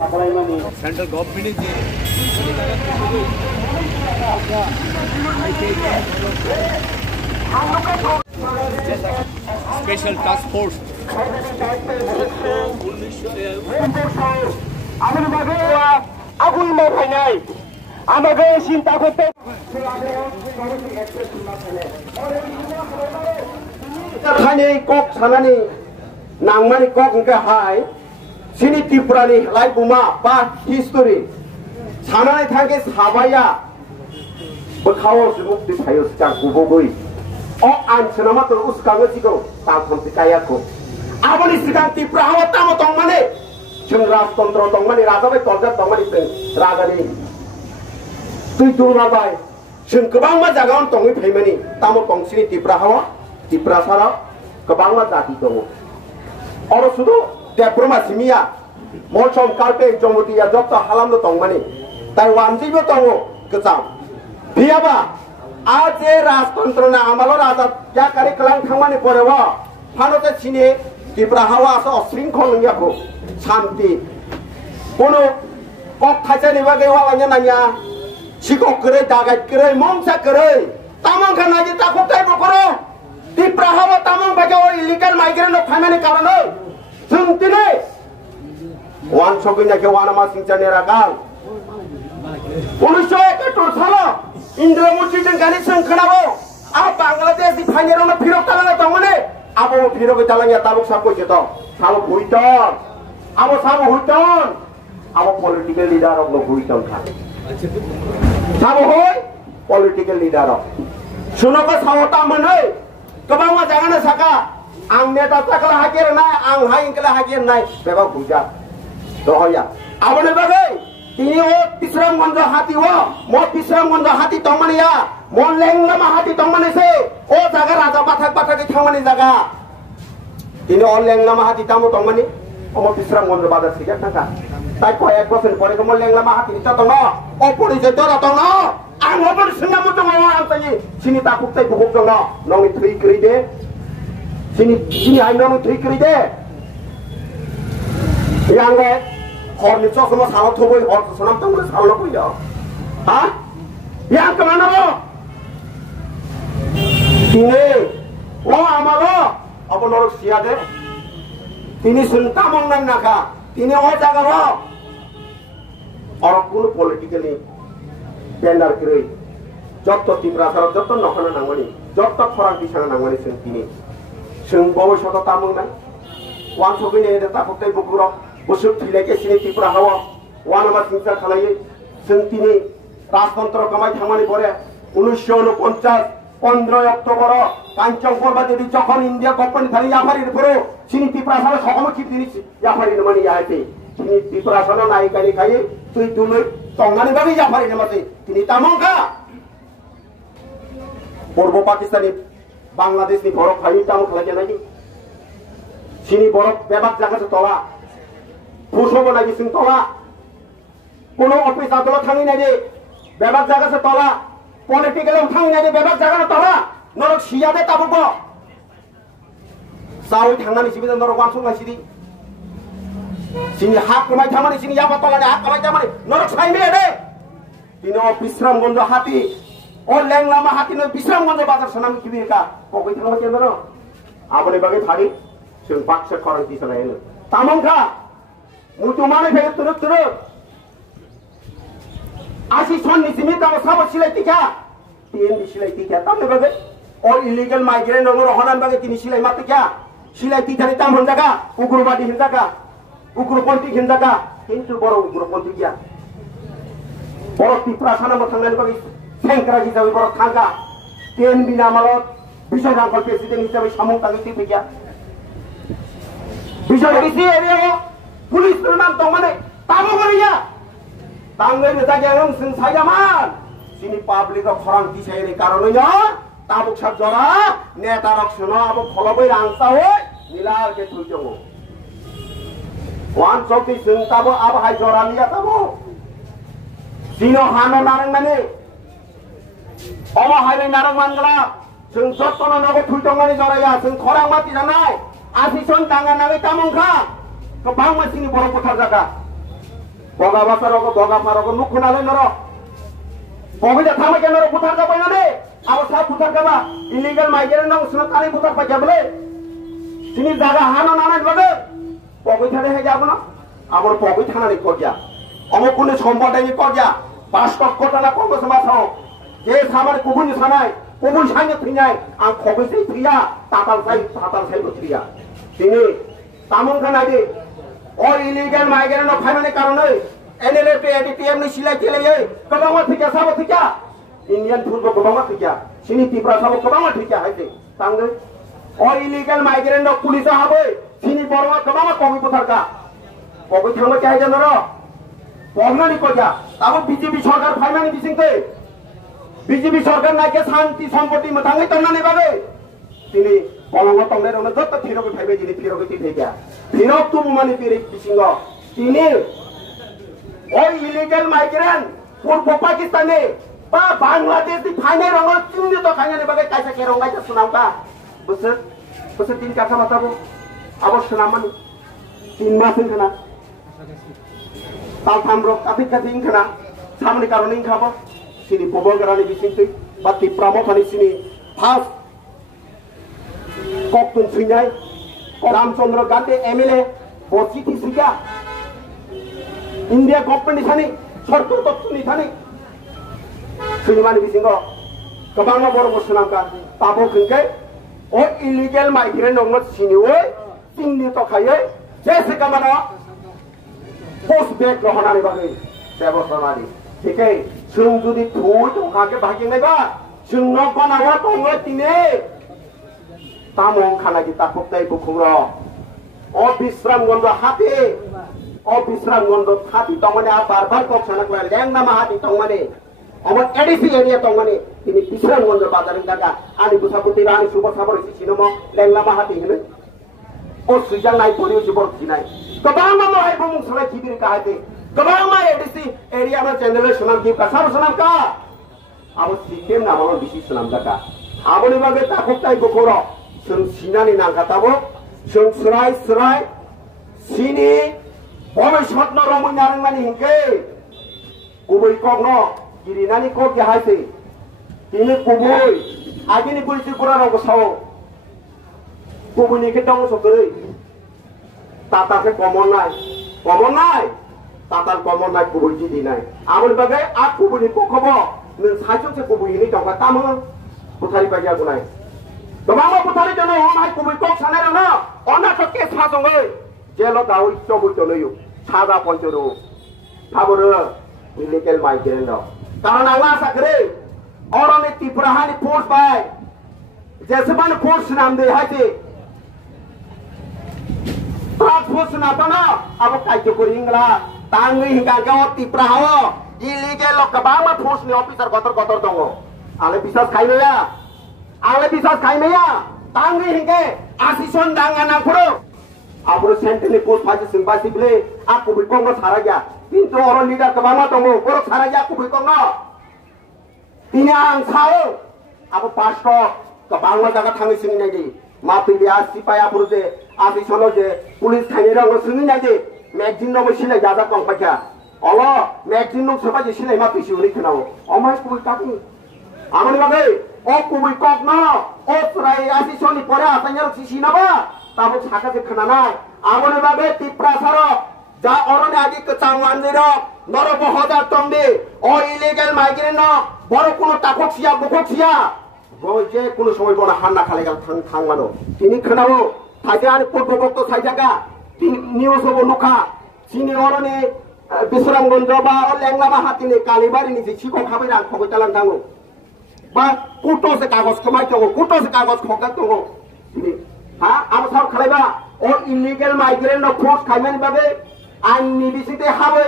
Central government special task force आगुन मावफायनाय आमागे सिन्ता करते थाने कक सानानि नांमानि कक उनके हाय सिनि त्रिपुरानि लाइबुमा बा हिस्टोरी सानानै थांगे साबाया बखाव मुक्ति थायो सिगां गुबुबै अ आनसनामा तो उसकाङो सिगौ ताखमति कायाखौ आबनि सिगां त्रिपुरा हावा तामो दंमाने जों राजतन्त्र दंमाने राजाबाय तलजा दंमाने राजानि तुइ दुरमाबाय जों गोबां मा जागायाव दङै फैमानि तामो दंसिनि त्रिपुरा हावा त्रिपुरा सारा गोबां मा जाति दङ अरो सुदु तेब्रमा सिमिया मलसम कालपे जमतिया जत्त हालामनो दंमाने ताइवानजिबो दङ गोजाम बियाबा आज राजतंत्र ना आमालो राजा क्या करे कलां थांमानि परेव फानोते सिनि त्रिपुरा हावा आस अशृंखल नियाखौ शांति कोनो कक थाइसानि बागै वालाnya nanya sikok kerai dagat kerai mongsa kerai tamang kana ji takut tai bokoro Tripura हावा tamang baga illegal migrant no family karano sungtine wan sogina ke wana masingchane ragal 1971 सालो इंद्रमुची जंगानी संखनाबो आ बांग्लादेश नि फाइनेरनो फिरक तालाना दंमोने आबो फिरक तालानिया तालुक साबो जेतो साबो हुइतन आबो साबो हुइतन आबो पॉलिटिकल लीडर ऑफ नो हुइतन खा साबो होय political leader of सुनोको सावता मोनै गोबां मा जागाना साका आं नेता ताकला हाकेर नाय आं हाइंकला हाकेर नाय बेबा बुजा दहया आबोने बागै ini o pisram gonjo hati o mo pisram gonjo hati tongmani ya mo lenglama hati tongmani se o jaga raja bathak bathak thangmani jaga ini o lenglama hati tamu tongmani o mo pisram gonjo bazar sike thaka tai ko ek bochor pore ko mo lenglama hati ta tongo o pori je dora tongo ang hobor singa mo tongo ang tai sini takuk tai bukuk tongo nongi three kri de sini ai nongi three kri de yang le Horni cok semua salah tuh boy, hor senam tuh udah salah boy ya, hah? Yang kemana lo? Ini, lo amalo, apa norok siade? Ini sentamong nang naga, ini oh jaga lo. Orang kuno politik ini, benar kiri, jatuh Tripura sarap jatuh nokana nangmani, jatuh orang di sana nangmani sentini, bawa soto tamong nang, wan sogini ada takut tay bukurok. Busuk tileke sini Tripura hawa wana ma singsa khalaye sentini রাজতন্ত্র কামাই থামানি পরে 1949 15 October কাঞ্চনপুরবা দেবী যখন India company Thani ইয়াফারির পরে চিনি ত্রিপুরা সালে সহমুখী জিনিস ইয়াফারির মানে ইয়াতে চিনি ত্রিপুরা সালে নাইকানি খাই তুই তুই তঙ্গানি ভাবে ইয়াফারির মাতে তিনি তামঙ্কা পূর্ব পাকিস্তানি বাংলাদেশনি বড় খাই তাম খালাকে নাকি চিনি বড় বেবাক জায়গাতে তলা পুষবো নাকি সিং তলা কোনো অফিস আদালত থাঙি নাই রে বেবাক জায়গাতে তলা পলিটিক্যাল থাঙি নাই রে বেবাক জায়গাতে তলা নরক সিয়াদে তাবব সাউই থাংনানি সিবিদা নরক ওয়ানসুং লাইসিদি সিনি হাক কমাই থামানি সিনি ইয়াবা তলানি হাক কমাই থামানি নরক সাইমে রে তিনি বিশ্রামগঞ্জ হাতি ও লেংলামা হাতি ন বিশ্রামগঞ্জ বাজার সনাম কিবিকা পকই থাংবা কেন্দ্র আবনি বাগে থারি जों बाक्सा खरंथि सालायनो तामंखा मुतुमाने फैयो तुरुत तुरुत 80 सननि सिमि दाव साबो सिलायति क्या तीन सिलायति क्या तामने बागे और इलीगल माइग्रेंट नंग रहनान बागे तिनि सिलाय माते क्या सिलायति थानि ताम होनजागा उग्रबादी हिनजागा उग्रपन्थी हिनजागा किन्तु बड़ उग्रपन्थी क्या बड़ त्रिपुरा सानाम थांनानै बागे सेंक्रा हिसाबै बड़ थांगा तेन बिना मालत बिसय रांखल प्रेसिडेंट हिसाबै सामं तांगि फैया बिसय बिसि एरिया पुलिस नाम दं माने ताबो गरिया तांगै नजागे नों जों सायामान सिनि पाब्लिक खरां दिसायनि कारनैनो ताबुक साब जरा नेता रक्षण अब खलबै रांसा हो मिलार के थुइजो वान चौकी जों ताबो अब हाय जरा लिया ताबो सिनो हानो नारंग माने अब हायबै नारंग मानगला जों जतन नगो थुइजो माने जराया जों खरां माति जानाय आसिसन दांगा नागै तामंखा गोबां मानसिनि बर' फोथार जागा bога basaroko bога paroko nukunale noro bogida thama ke noro putar ka painane abo sa putar ka ba illegal migrant nong suna tani putar pa jable sini jaga hano nana babe bogoi thane he jabo na amor bogoi thana ni korja amor kone সম্পদ ni korja 5 লক্ষ টাকা কম সমাজ হোক যে summer কুবুনি সানাই কুবুন সাইনে থিনাই আং খবসে থিয়া তাতাল সাই থিয়া তিনি তামন খানাইদে ও illegal migrant ফাইনানি কারণে এনএলএফ এডিটিএম নি সিলাই তেলে কবামা থিকা সাবো থিকা ইন্ডিয়ান ফুটবল কবামা থিকা সিনি ত্রিপুরা সাবো কবামা থিকা হাইতে তাঙ্গে ও ইলিগাল মাইগ্রেন্ট পুলিশ হবে সিনি বড়মা কবামা কমি পথারকা কবি থামে চাই জানো র পগনানি কজা তাবো বিজেপি সরকার ফাইনানি দিছিংতে বিজেপি সরকার নাকে শান্তি সম্পত্তি মথাঙ্গে তন্নানি বাবে তিনি কলঙ্গ তংলে রনে যত ফিরকে ফাইবে যিনি ফিরকে তিথেকা ফিরক তু মুমানি পিরিক বিসিংগ তিনি ওই ইলিগাল মাইগ্রেন্ট পূর্ব পাকিস্তানে বা বাংলাদেশ দি ফাইনে রঙ চিহ্নিত খাইনানি বাবে কাইসা কে রঙাইতা সুনামকা বসে তিন কথা বাতাবো অবশ্য নামানি 3 মাস ইনখানা তাল থামরো কাতিক কাতি ইনখানা সামনে কারণে ইনখাবো সিনি পবগরানি বিসিংতে বা ত্রিপুরা খানি সিনি ফার্স্ট ককতুন সিংহাই রামচন্দ্র গান্ধী এমএলএ বচিতি সিকা ইন্ডিয়া গভর্নমেন্ট সানি সরকার তত্ত্বনি সানি সিনিমানি বিসিংগ গোबां বড় বড় সুনামকা তাবো खिंखे ও ইলিগাল মাইগ্রেন্ট নং সিনিওই তিননি তখায়ে যেসে কামানো পোস্ট ব্যাক গ্রহণানি বাগে ব্যবস্থা মারি ঠিক আছে जों जुदि थुई दंखाके भागिनायबा जों नगनावा दङ तिने तामं खानागि ताखबताय बुखुंर अ बिश्रामगन्ध हाति अ बिश्रामगन्ध हाति दंमाने आ बारबार कक्सानाक लाय लेंनामा हाति दंमाने अमर एडिसि एरिया दंमाने तिनि बिश्रामगन्ध बाजारिं दागा आनि बुसापुति रानि सुबा साबरि सिनोम लेंनामा हाति होनो अ सुजां नाय परियो जिबर दिनाय गोबां माय बुमुं सलाय किबिर काहाते गोबां माय एडिसि एरिया में चैनल सुनाम की कसर सुनाम का अब सिस्टेम ना मानो बिसि सुनाम का आबोनि बागे ताखबताय बुखुर जों सिनानि नांखाताबो जों सुराय सिनि भबिष्यत न रमै नारंमानि हिंके गुबै कगनो गिरिनानि को गेहायसे तिनि गुबै आगिनि बुलिसि गुराराव गसाव गुबैनि के दं सकरै ताताके कमनाय ताताल कमन नाय गुबै जिदि नाय आबोनि बागे आ गुबैनि पखबो नों साइजोंसे गुबैनि दंगा तामो बुथारि बायया गुनाय गोबां बुथारि दनो माय गुबै कक सानाय दनो अना तो केस फासंगै जेलो दाउ चबुइ दनयो सादा पन्चरो थाबरो इलिगेल माइग्रेन्ट कारण आंला साकरे अरने त्रिपुराहानि फोर्स बाय जेसेबान फोर्स नाम दे हायते प्राक फोर्स ना बना अब कायतो करिंगला तांगै हिंगागा त्रिपुरा हाव इलिगेल गोबां फोर्स नि अफिसार गतर दङ आले बिसास खाइमेया तांगै हिंगे आसिसन दांगा नांफोरो आबरो सेंट्रल पोस्ट फाइज सिंबासिबले आ कुबै कंग सारा गया किन्तु अर लीडर गोबां दङ बर सारा गया कुबै कंग तिनि आं साओ अब पास्ट गोबां जागा थाङै सिनि नायदि मापिलिया सिपाया पुरुजे आसिसनो जे पुलिस थाङै रङ सिनि नायदि मैगजीन नबो सिलाय जाजा कंपाया अल मैगजीन नो सबाय जे सिलाय मा पिसि उनि खनाव अमाय कुबै काकि आमनि बागे ओ कुबै कक न ओ सुराय आसिसनि परे आसायर सिसिनाबा ताबो साकासे खनानाय आमनि बागे त्रिपुरा सार जा अरने आदि कचांवानजिर नरब हजार तंदे ओ इलिगेल माइग्रेन्ट बड़ कोनो ताखसिया बुखसिया जे कोनो समय बना हान्ना खालायगा थांमानो तिनि खनावो थाजान पूर्वबक्त साइजागा निउस हबो नुखा सिनि अरने बिश्रामगन्ज बा लेंलामा हातिनि कालिबारिनि जे सिखौ खाबायना खबैतालां थाङो बा कुटोसे कागज खमाय दङ कुटोसे कागज खगा दङ हा आम साव खालायबा ओ इलिगेल माइग्रेन्ट फोर्स खायमानि बागे आंनि बिसिते हाबै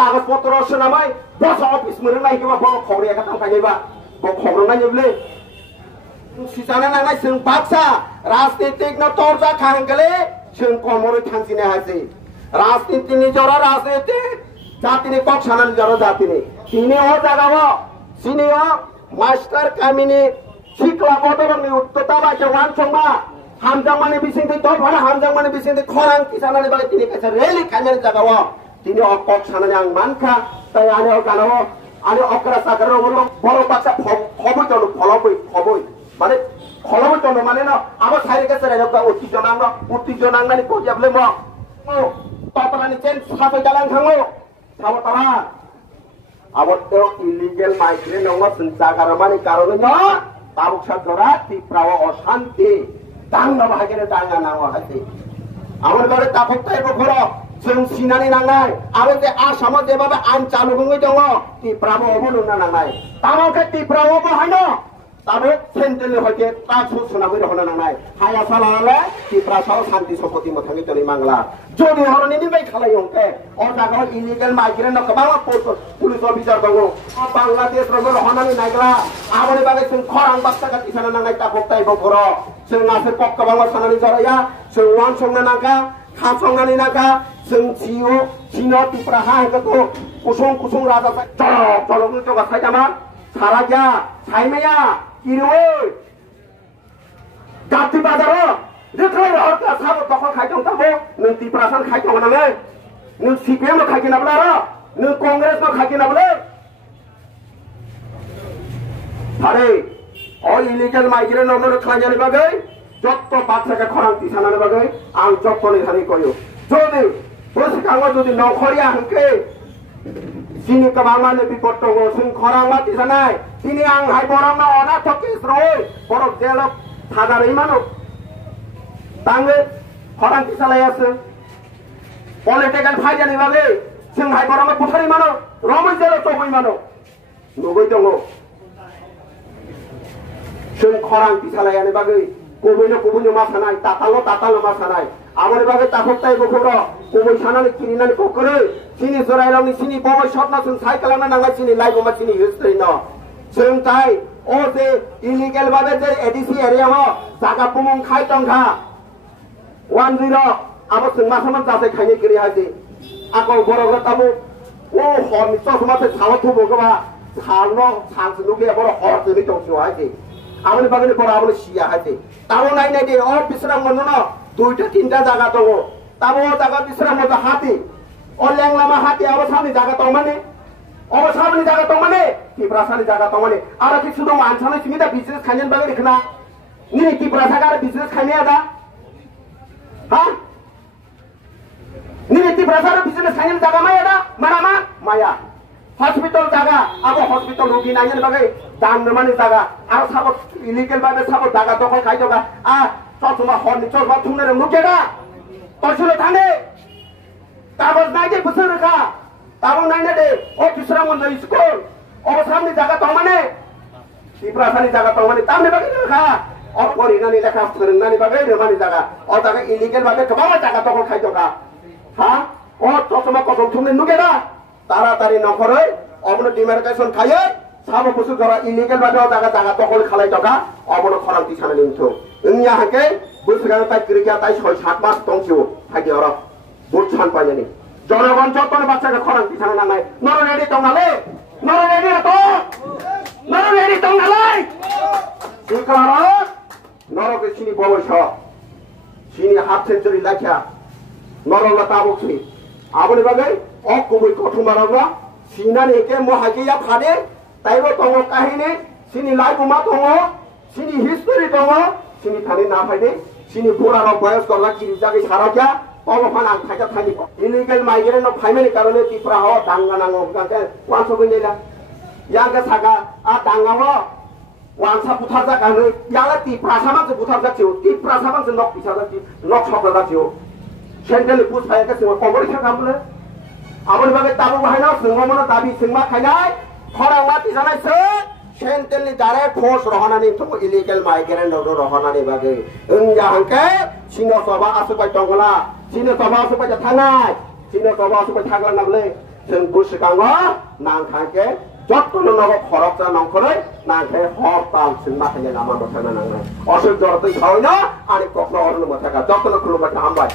कागज पत्र सोनामै बस अफिस मोनो नायगोबा ब खबरेगा थांखायबा ब खबर नायब्ले सिजाना नांनाय जों बाक्सा राजनीतिक न तर्जा खांगले जों कमरे थांसिने हासै राजनीतिनि जरा राजनीति जातिनि कक्सानानि जरा जातिनि तिनि अ जागाव सिनियो मास्टर कामिनि सिक्ला बदरनि उत्तता बायसा वान संमा हामजांमानि बिसिंति दफाना हामजांमानि बिसिंति खरां किसानानि बाले तिनि कासा रेलि खायनानि जागाव তিনি কক সানানি আং মানখা তাই আনে গানো আনে অকরা সাগর বলো বড় বাচ্চা খবই চলো খবই মানে খলবই চলো মানে না আমার সাইরে গেছে রেজা ঐতিহ্য নাংনানি কইয়াবলে ম ততরানি চেন সাপে জালাং থাঙ্গো সাবো তারা আবার তো ইলিগেল মাইগ্রেন নঙ্গ জাগার মানে কারণে না তাবুক সাধরা তীব্রাও অশান্তি দাঙ্গা ভাগের দাঙ্গা নাও হাতে আমার ঘরে তাপকটাই বখর जों सिनानै नांनाय आरो जे आसामाव जेबाबे आइन चालु गङै दङ তীব্রাও অবলুনা नांनाय तामावके তীব্রাও बहायनो ताबो सेन्ट्रेल हयके तासु सुनामै रहना नांनाय हाया सालाले তীব্রা साव शान्ति सम्पति मथाङै तनि मांगला जदि हरनि बाय खालाय अंके अ जागा इलिगेल माइग्रेन गोबां पुलिस अफिसार दङ बांलादेश रग रहनानै नायग्रा आबनि बागै जों खरां बाथ्रा किसाना नांनाय तापकटाय बखर जों नासे पक्काबाङाव सानानै जराया जों वान संना नागा खासंनानै नागा जों सिनो তীব্রা हायखौ कुसुं राजा चलग जगा सायजामा साराजा सायमाया किरुय गाति बाजारो रोखै हरका साबो दखल खायदों ताबो नों তীব্রাसान खायदों नाङै नों सिपिएम नो खायगिनाबला र नों कांग्रेस नो खायगिनाबले आरे अ इलिगेल माइग्रेन ननो खायजानि बागै যত বাচ্চাকে খরান্তি সানানি বাগै आं जत्तनि थानि कयो যদি বসকাङो যদি नखरिया हंके सिनि कबामाने बिपद दङ जों खरां माति जानाय दिनै आं हाय बरावना अनाथ केस रय बर जेल थागारै मानो ताङो खरांति सालायासो पलिटिकल फायदानि बागै जों हाय बरावना बुथारि मानो रमै जेल चबै मानो नुबै दङ जों खरांति सालायानि बागै गुबुन मासानाय ताताल मासानाय आमार बागै ताखकटाय बखर गुबै सानानै किरिनानै ककरै सिनि जरायलावनि सिनि बबै सटना जों साइकेलाना नाङा सिनि लाइगमा सिनि हिस्ट्रि न जों ताय ओ जे इलिगेल बादे जे एडिसि एरिया हो जागा पुमुं खाय तंखा 10 आबो जों मासामान जासे खायनि गिरि हाजि आको बरगरा ताबो ओ हरनि चसमासे साव थुबोगबा सानो सानसुनुगे बर हरजनि दंसो हाजि आमनि बागै बर आबो सिया हाजि ताबो नाय दे ओ बिसरा मननो 2-3 जागा दङ ताबो जागा बिसरा मजा हाति ओ लेंलामा हाति आबो सानि जागा दङ माने अब साबनि जागा दङ माने তীব্রাসাनि जागा दङ माने आरो किछु दङ आनसानै सिनि दा बिजनेस खायन बागै देखना नि তীব্রাसा गार बिजनेस खायनाया दा हा नि তীব্রাसा बिजनेस खायन जागा माया दा माया हॉस्पिटल जागा अब हॉस्पिटल रोगी नायन बागै दान माने जागा आरो साबो इलिगेल बागै साबो जागा दखल खाय दगा आ चसमा हरनि चसमा थुंने नुकेगा तसुले थाने ताबो नायजे बुसुरखा ताबो नायने दे ओ बिसरा मन स्कुल अब सामने जागा दं माने তীব্রাসাनि जागा दं माने तामने बागै रखा अब परिनानि लेखा फोरोंनानि बागै रमानि जागा ओ जागा इलिगेल बागै गोबां जागा दखल खाय दगा हा ओ चसमा कसम थुंने नुकेगा तारातारि नखरै अबनो डिमार्केशन खायो साबो बुसु जरा इलिगेल बादे जागा दखल खालाय दगा अबनो खरांति सानानि उन्थो ओंनिया हाके बुसगां ताय क्रिया ताय 6-7 मास दंसिउ फायदे अर बुट सान पायनि जनगण जतन बाच्चाके खरांति साना नांनाय नर रेडी दंनाले नर रेडी दंनालाय सिखार नरके सिनि बवस सिनि हाफ सेन्चुरी लाखिया नरला ताबुकसि आबनि बागै अकुबै कथुमाराबा सिनानि एके महागिया फादे ताइबो दङ काहिनी सिनि लाइबुमा दङ सिनि हिस्ट्री दङ सिनि थानि ना फायदे सिनि बुरारा बयस करला किरि जागै साराख्या पवफान आं थाइका थानि इलिगेल माइग्रेन फाइमेनि कारणे তীব্রা ह दांगा नांगो गाके वानसो गइलेला यागा सागा आ दांगा ह वानसा बुथार जागानो याला তীব্রা सामाजो बुथार जाथियो তীব্রা सामाजो नक पिसा जाथि नक सकला जाथियो सेन्ट्रेल पुस फायका सिङाव कम्पिटिसन खालामले आबनि बागै ताबो बाहायना सोंगमनो दाबि सोंमा खायनाय खरांमा तिजानायसो सेन्ट्रेलनि डाइरेक्ट फोर्स रहनानै तो इलिगेल माइग्रेन रहनानै बागै ओंजा हांके सिनो सभा आसुबाय दंगला सिनो सभा आसुबाय थानाय सिनो सभा आसुबाय थागलानाबले जों बुसगाङो नांखाके जत्तनो नगो खरबजा नंखरै नांखे हरताल सिनमा खायना नामा बथाना नांनाय असुर जरतै खावैना आनि कक्ल अरनो मथाका जत्तनो खुलुबाय हामबाय